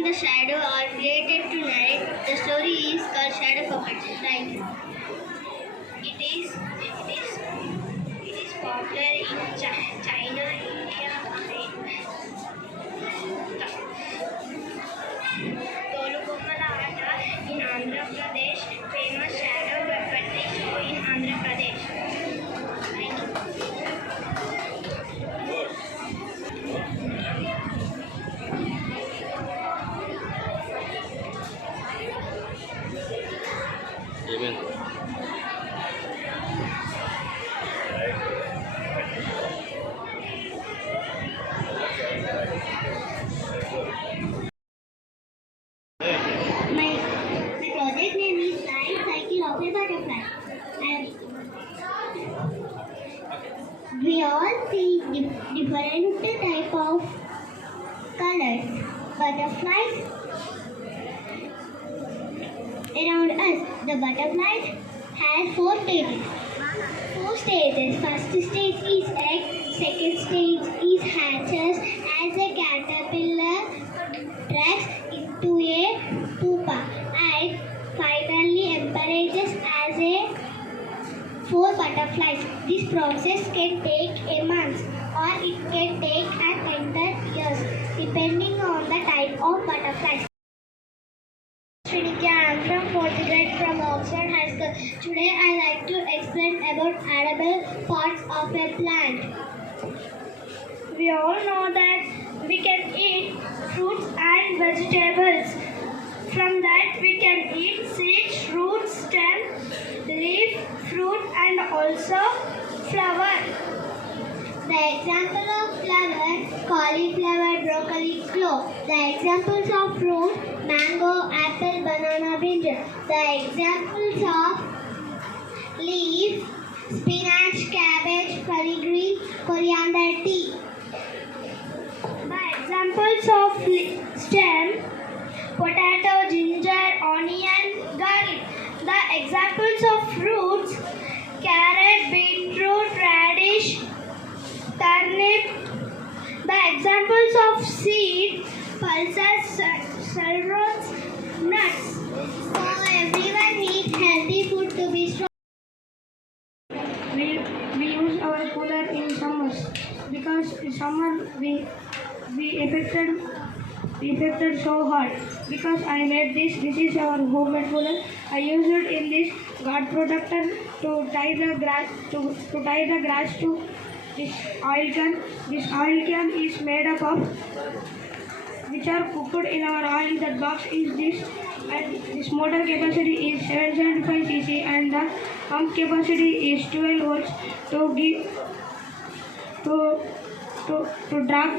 in the shadow are created to narrate. The story is called Shadow Puppets. Right? It is popular in China, India, Tolubommala Aata in Andhra Pradesh, famous shadow puppetry show in Andhra Pradesh. Amen. My project name is Life Cycle of a Butterfly. And we all see different type of colors. Butterflies around us. The butterflies has four stages. First stage is egg. Second stage is hatches as a caterpillar tracks into a pupa, and finally emerges as a four butterflies. This process can take a month or it can take an entire years depending on the type of butterflies. Srinitya, I am from 4th grade from Oxford High School. Today I like to explain about edible parts of a plant. We all know that we can eat fruits and vegetables. From that we can eat seeds, roots, stem, leaf, fruit and also flower. The example of flower, cauliflower, broccoli, clove. The examples of fruit, mango, apple, banana, brinjal. The examples of leaf, spinach, cabbage, fenugreek, coriander, tea. The examples of stem, potato, ginger, onion, garlic. The examples of fruits, carrot, beetroot, radish, turnip. The examples of seed, pulses, cereals, nuts. So everyone needs healthy food to be strong. We use our cooler in summers because in summer we affected so hard. Because I made this. This is our homemade cooler. I used it in this guard protector to tie the grass to this oil can. This oil can is made up of which are cooked in our oil. That box is this, and this motor capacity is 775 cc and the pump capacity is 12 volts to give to drop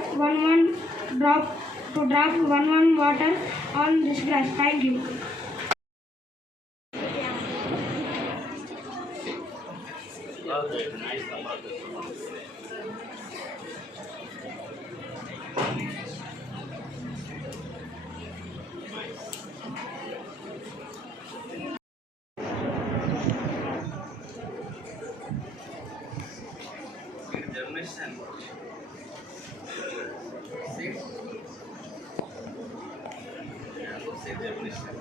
one water on this grass. Thank you. Okay, nice. Germination.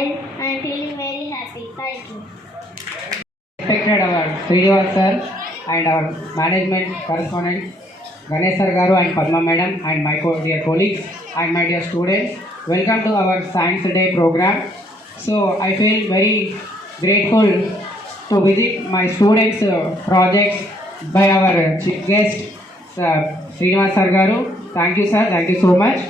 I am feeling very happy. Thank you. Respected our Srinivas sir and our management correspondent Ganesh sir Garu and Padma madam and my dear colleagues and my dear students. Welcome to our Science Day program. So I feel very grateful to visit my students' projects by our chief guest Srinivas sir Garu. Thank you sir. Thank you so much.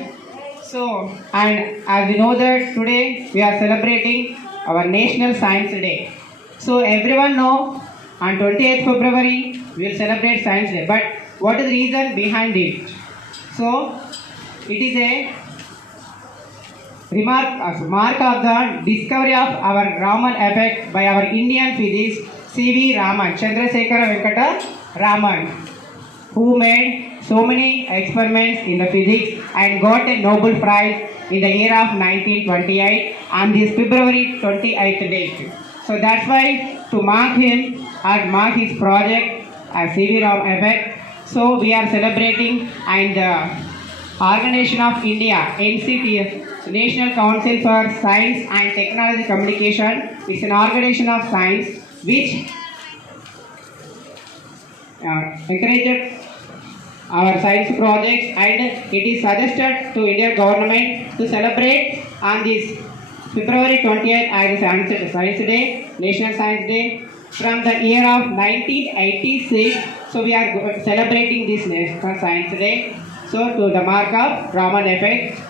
So, and as we know that today we are celebrating our National Science Day. So everyone know on 28th February we will celebrate Science Day. But what is the reason behind it? So it is a mark of the discovery of our Raman effect by our Indian physicist C.V. Raman, Chandrasekhara Venkata Raman, who made so many experiments in the physics and got a Nobel Prize in the year of 1928 on this February 28th date. So that's why to mark him and mark his project as C.V. Raman effect, so we are celebrating, and the Organization of India, NCT, National Council for Science and Technology Communication, is an organization of science which encouraged our science projects, and it is suggested to Indian government to celebrate on this February 28th as a Science Day, National Science Day from the year of 1986. So we are celebrating this National Science Day. So to the mark of Raman effect.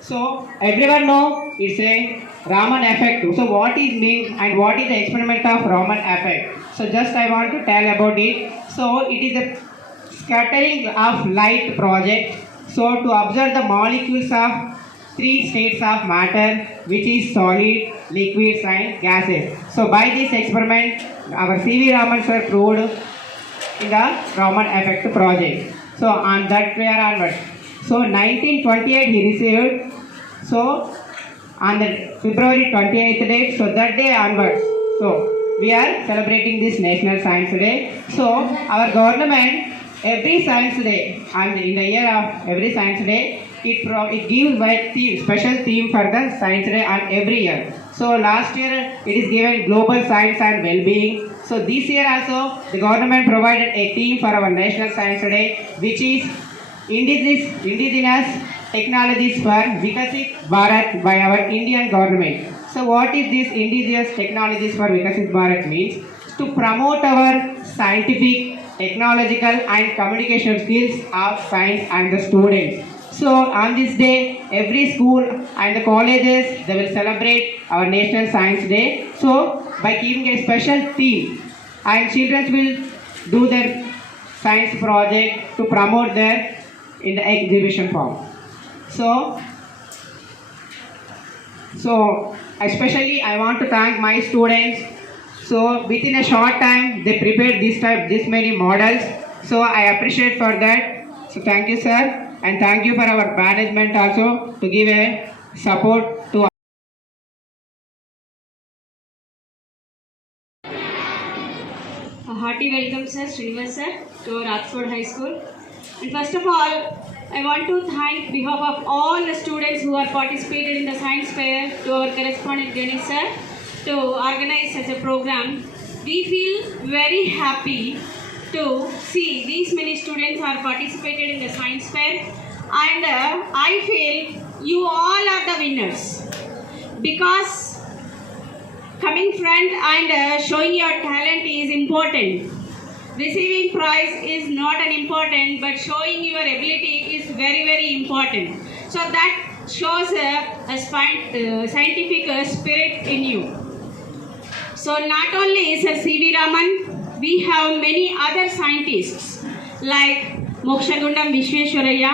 So everyone know it's a Raman effect. So what is mean and what is the experiment of Raman effect? So just I want to tell about it. So it is a scattering of light project. So to observe the molecules of three states of matter, which is solid, liquids and gases. So by this experiment, our C.V. Raman sir proved in the Raman effect project. So on that year onwards. So 1928 he received. So on the February 28th date, so that day onwards. So we are celebrating this National Science Day. So our government every Science Day, and in the year of every Science Day, it gives a theme, special theme for the Science Day on every year. So last year it is given Global Science and Well-being. So this year also the government provided a theme for our National Science Day, which is indigenous technologies for Vikasit Bharat by our Indian government. So what is this indigenous technologies for Vikasit Bharat means? To promote our scientific, technological and communication skills of science and the students. So on this day, every school and the colleges, they will celebrate our National Science Day. So by giving a special theme, and children will do their science project to promote their in the exhibition form. So especially I want to thank my students. So within a short time they prepared this many models. So I appreciate for that. So thank you sir, and thank you for our management also to give a support to. A hearty welcome sir, Srinivas sir, to our Oxford High School. And first of all, I want to thank behalf of all the students who are participated in the science fair to our correspondent Ganesh sir to organize such a program. We feel very happy to see these many students are participated in the science fair, and I feel you all are the winners because coming front and showing your talent is important. Receiving prize is not an important, but showing your ability is very, very important. So that shows a scientific spirit in you. So not only Sir C.V. Raman, we have many other scientists like Mokshagundam Vishweshwaraya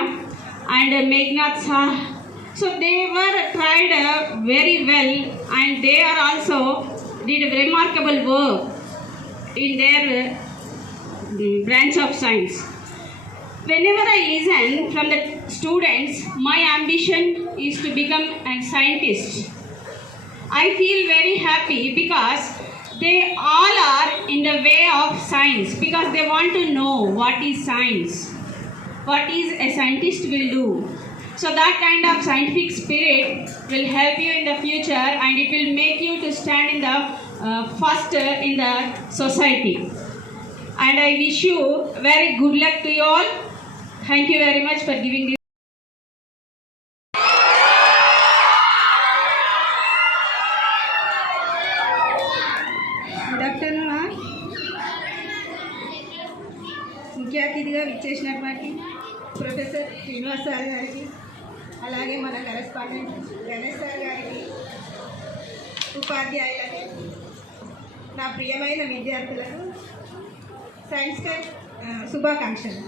and Meghnad Saha. So they were tried very well, and they are also did remarkable work in their branch of science. Whenever I listen from the students, my ambition is to become a scientist. I feel very happy because they all are in the way of science, because they want to know what is science, what is a scientist will do. So that kind of scientific spirit will help you in the future, and it will make you to stand in the first in the society. And I wish you very good luck to you all. Thank you very much for giving this. Good afternoon. ముఖ్య అతిథిగా విచ్చేసినటువంటి professor Srinivas sir గారికి, అలాగే మన correspondent Ganesh sir గారికి, ఉపాధ్యాయులకు, నా ప్రియమైన విద్యార్థులకు సైన్స్ ఫెయిర్ శుభాకాంక్షలు.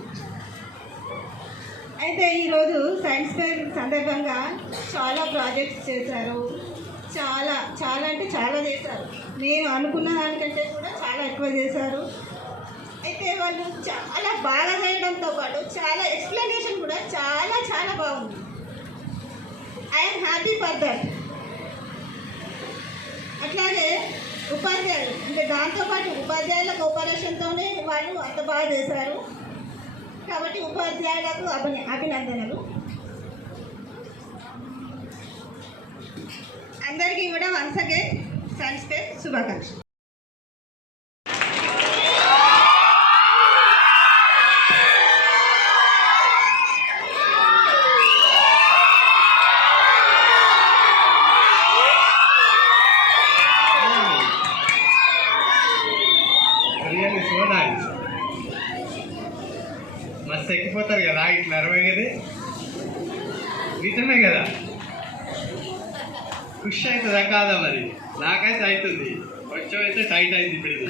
అయితే ఈరోజు సైన్స్ ఫెయిర్ సందర్భంగా చాలా ప్రాజెక్ట్స్ చేశారు. చాలా చాలా అంటే చాలా చేశారు. నేను అనుకున్న దానికంటే కూడా చాలా ఎక్కువ చేశారు. అయితే వాళ్ళు చాలా బాగా చేయడంతో పాటు చాలా ఎక్స్ప్లెనేషన్ కూడా చాలా చాలా బాగుంది. I'm happy for that. అట్లాగే ఉపాధ్యాయులు అంటే దాంతోపాటు ఉపాధ్యాయుల కోఆపరేషన్తోనే వాళ్ళు అంత బాగా చేశారు. కాబట్టి ఉపాధ్యాయులకు అభినందనలు. అందరికీ కూడా వన్స్ అగైన్ సైన్స్ ఫెయిర్ శుభాకాంక్షలు. Really so nice. మస్తు ఎక్కిపోతారు కదా ఇట్లా 60 గది నిజమే కదా. ఖుషి అవుతుందా కాదా? మరి నాకైతే అవుతుంది. కొంచెం అయితే టైట్ అయింది ఇప్పుడు ఇది.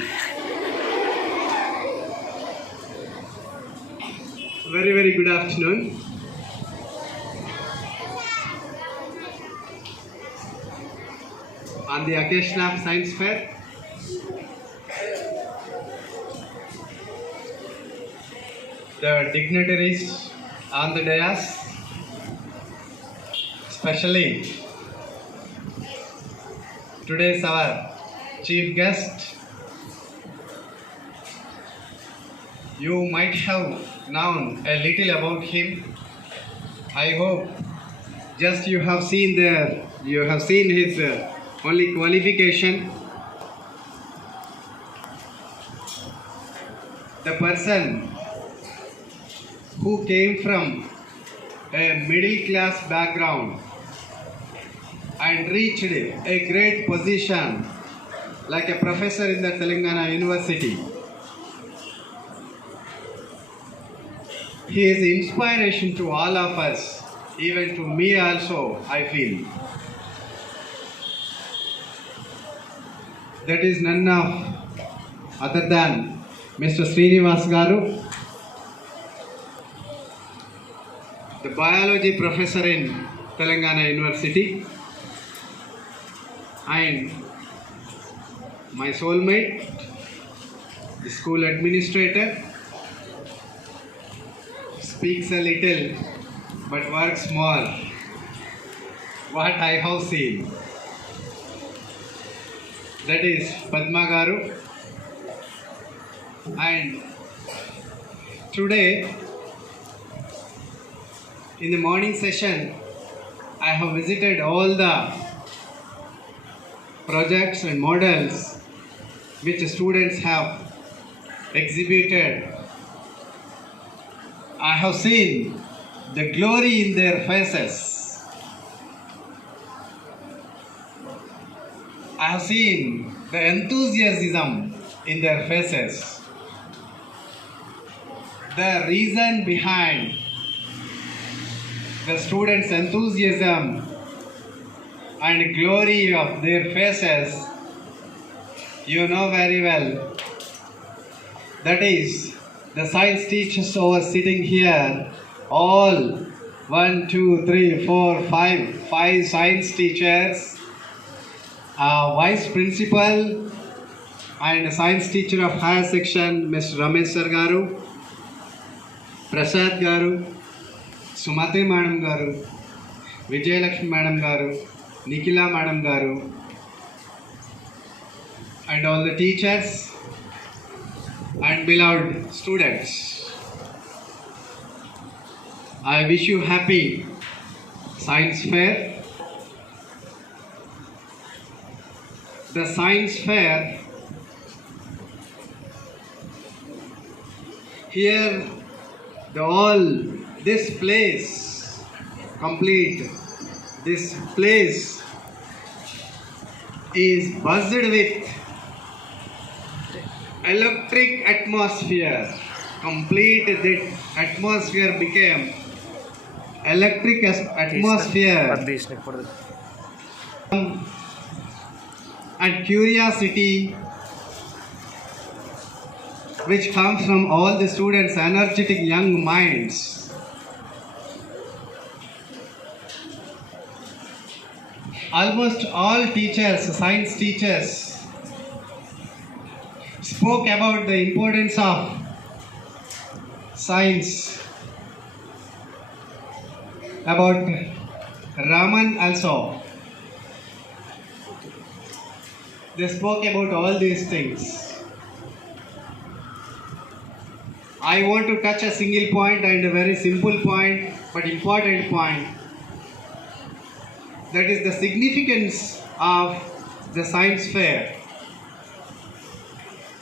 Very very good afternoon. On the occasion of Science Fair, the dignitaries on the dais, especially today's our chief guest, you might have known a little about him. I hope just you have seen his only qualification. The person who came from a middle class background and reached a great position like a professor in the Telangana University. He is inspiration to all of us, even to me also, I feel. That is none of other than Mr. Srinivas Garu, the biology professor in Telangana University, and my soulmate, the school administrator, speaks a little but works more. What I have seen. That is Padma Garu. And today, in the morning session, I have visited all the projects and models which students have exhibited. I have seen the glory in their faces. I have seen the enthusiasm in their faces. The reason behind the students' enthusiasm and glory of their faces, you know very well. That is the science teachers who are sitting here, all 1, 2, 3, 4, 5 science teachers, vice principal and science teacher of higher section, Mr. Ramesh Sir Garu, Prasad Garu, Sumati Madam Garu, Vijayalakshmi Madam Garu, Nikhila Madam Garu, and all the teachers and beloved students. I wish you happy science fair. The science fair, here this place, complete, this place is buzzed with electric atmosphere. Complete the atmosphere became electric atmosphere. And curiosity which comes from all the students' energetic young minds. Almost all teachers, science teachers, spoke about the importance of science, about Raman also. They spoke about all these things. I want to touch a single point and a very simple point but important point. That is the significance of the science fair.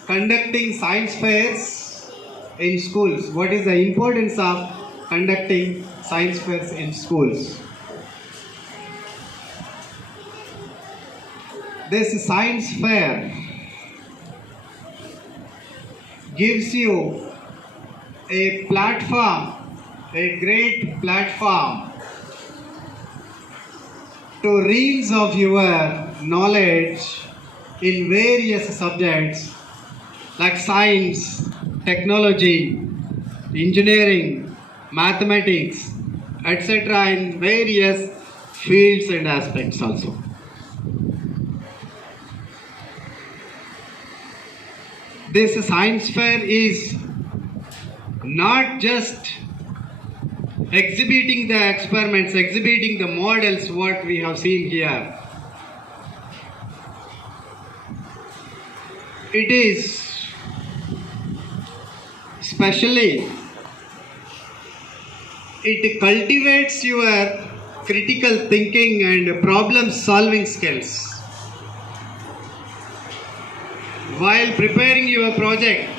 Conducting science fairs in schools. What is the importance of conducting science fairs in schools? This science fair gives you a platform, a great platform to reins of your knowledge in various subjects like science, technology, engineering, mathematics, etc. in various fields and aspects also. This science fair is not just exhibiting the experiments, exhibiting the models what we have seen here. It is especially, it cultivates your critical thinking and problem solving skills. While preparing your project,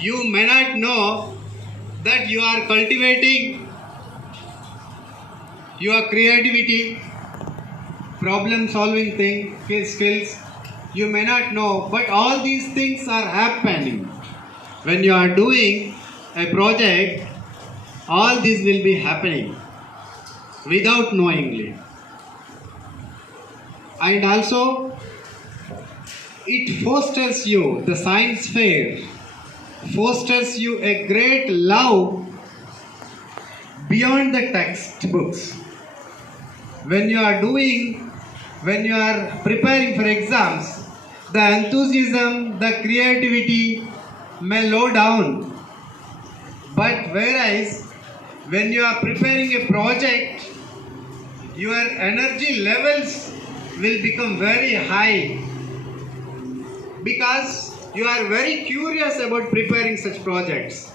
you may not know that you are cultivating your creativity, problem solving skills. You may not know, but all these things are happening. When you are doing a project, all this will be happening without knowingly. And also, it fosters you, the science fair fosters you a great love beyond the textbooks. When you are preparing for exams, the enthusiasm, the creativity may low down. But whereas when you are preparing a project, your energy levels will become very high because you are very curious about preparing such projects.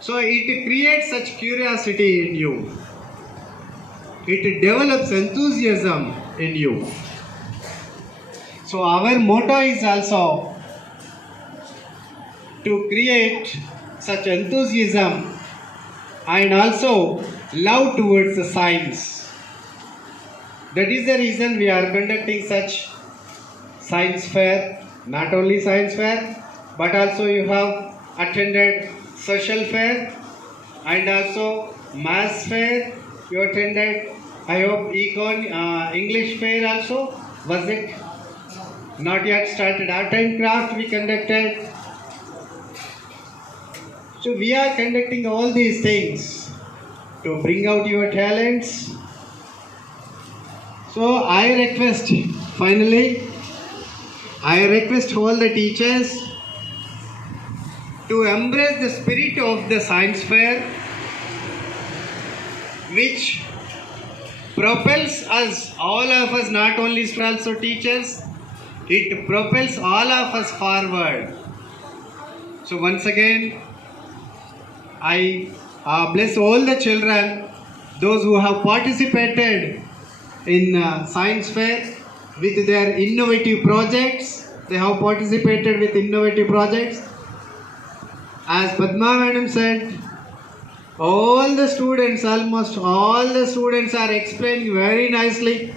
So it creates such curiosity in you. It develops enthusiasm in you. So our motto is also to create such enthusiasm and also love towards the science. That is the reason we are conducting such science fair. Not only science fair, but also you have attended social fair and also maths fair. You attended, I hope, English fair also. Was it? Not yet started. Art and craft we conducted. So we are conducting all these things to bring out your talents. So I request, finally, I request all the teachers to embrace the spirit of the science fair, which propels us, all of us, not only students or teachers, it propels all of us forward. So once again, I bless all the children those who have participated in science fair with their innovative projects. They have participated with innovative projects. As Padma Madam said, all the students, almost all the students are explaining very nicely.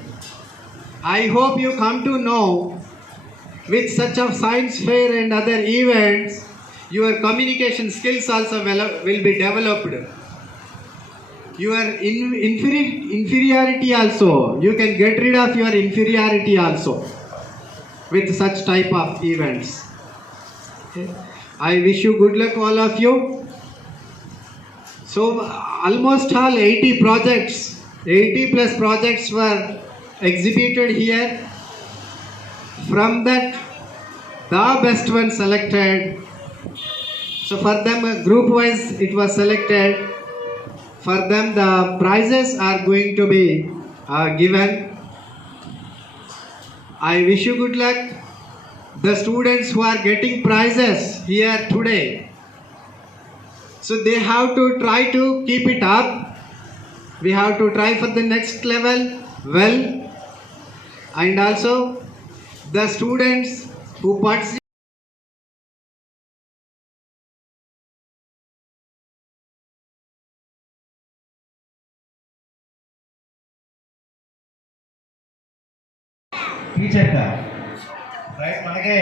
I hope you come to know with such a science fair and other events, your communication skills also will be developed. Your inferiority also, you can get rid of your inferiority also with such type of events. I wish you good luck, all of you. So almost all 80 projects, 80 plus projects were exhibited here. From that, the best one selected. So for them, group wise it was selected. For them, the prizes are going to be given. I wish you good luck. The students who are getting prizes here today, so they have to try to keep it up. We have to try for the next level well. And also the students who participate. Teacher prize మనకే.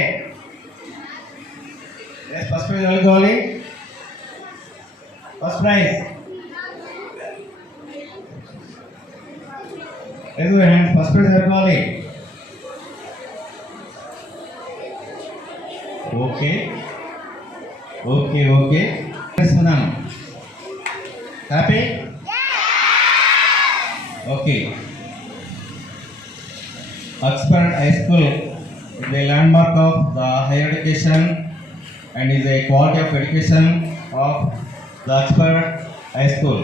First prize అనుకోవాలి. First prize hand. First prize అనుకోవాలి. Okay okay okay చేస్తున్నాను. Happy? Okay. Oxford High School is a landmark of the higher education and is a quality of education of the Oxford High School.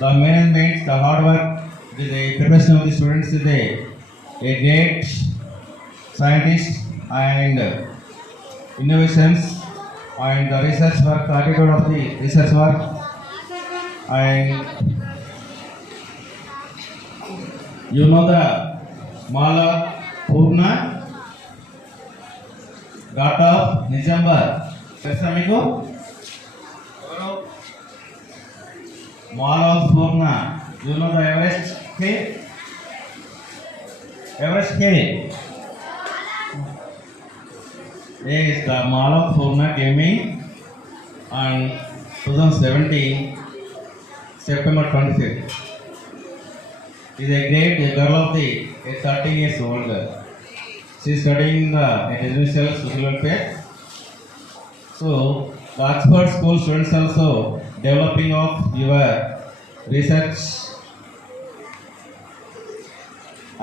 The management, the hard work, the preparation of the students is a great scientist and innovations and the research work, the attitude of the research work and you know the Mala Purna daughter of Nizambar. తెలుసా మీకు? Mala Purna. You know the Everest cave? Everest cave. Yes, the Mala Purna came in on 2017, September 25th. She is a great girl of the 13 years old girl. She is studying in the residential social welfare. So the Oxford school students also developing of your research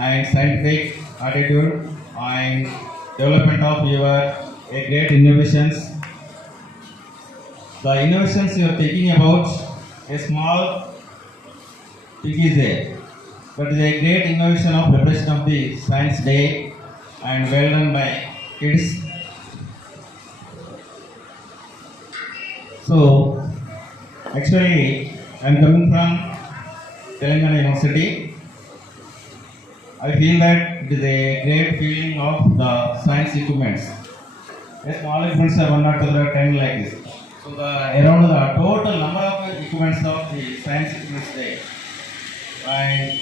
and scientific attitude and development of your a great innovations. The innovations you are thinking about, a small thing is there. But is a great innovation of preparation of the Science Day and well done by kids. So, actually, I am coming from Telangana University. I feel that it is a great feeling of the science equipments. A small equipments are 1 or 2 or 10 like this. So, around the total number of equipments of the science equipments there. And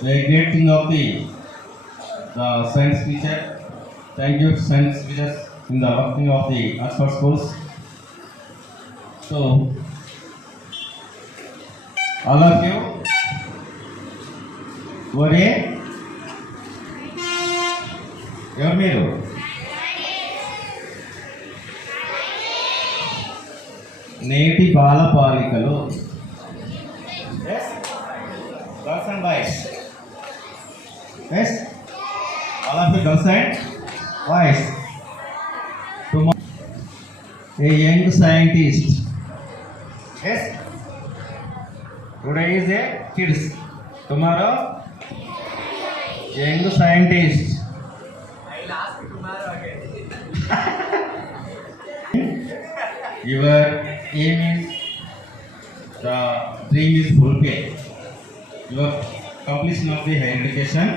the great thing of the science teacher. Thank you, science teachers, in the working of the Oxford schools. So, all of you, worry. Your mirror. నేటి బాల బాలికలు. Yes? Girls and boys. Yes? All of you girls and boys. Tomorrow, a young scientist. Yes? Today is a kids. Tomorrow, young scientist. I'll ask tomorrow again. Your aim is the dream is fulfilled. Your completion of the higher education,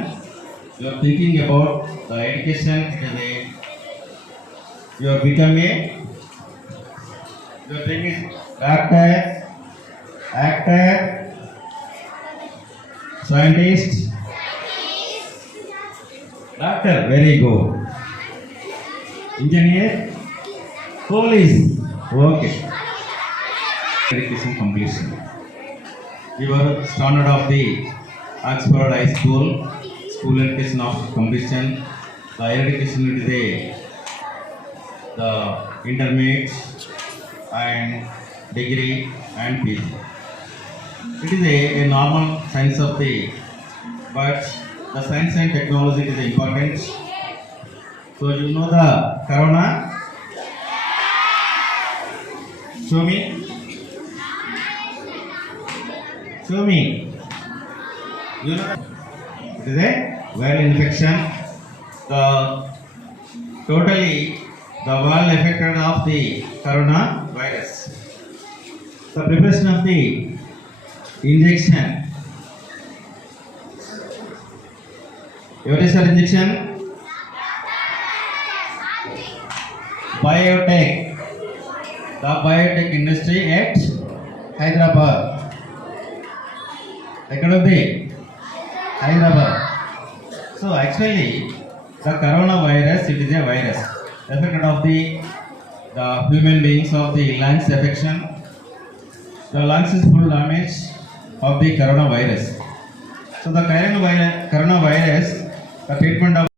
you are thinking about the education you are becoming your dream is actor, scientist, doctor, very good, engineer, police, okay. Education completion. Your standard of the Oxford High School, school education of completion, the higher education is the intermediate and degree and PG. It is a normal science of the, but the science and technology is important. So you know the corona. Show me. Show me. You know it is a viral infection. Totally the world affected of the coronavirus. The preparation of the injection. What is the injection? Biotech. The biotech industry at Hyderabad. Hyderabad. So actually, the coronavirus, it is a virus affected of the human beings of the lungs affection. The lungs is full damage of the coronavirus. So the coronavirus, the treatment of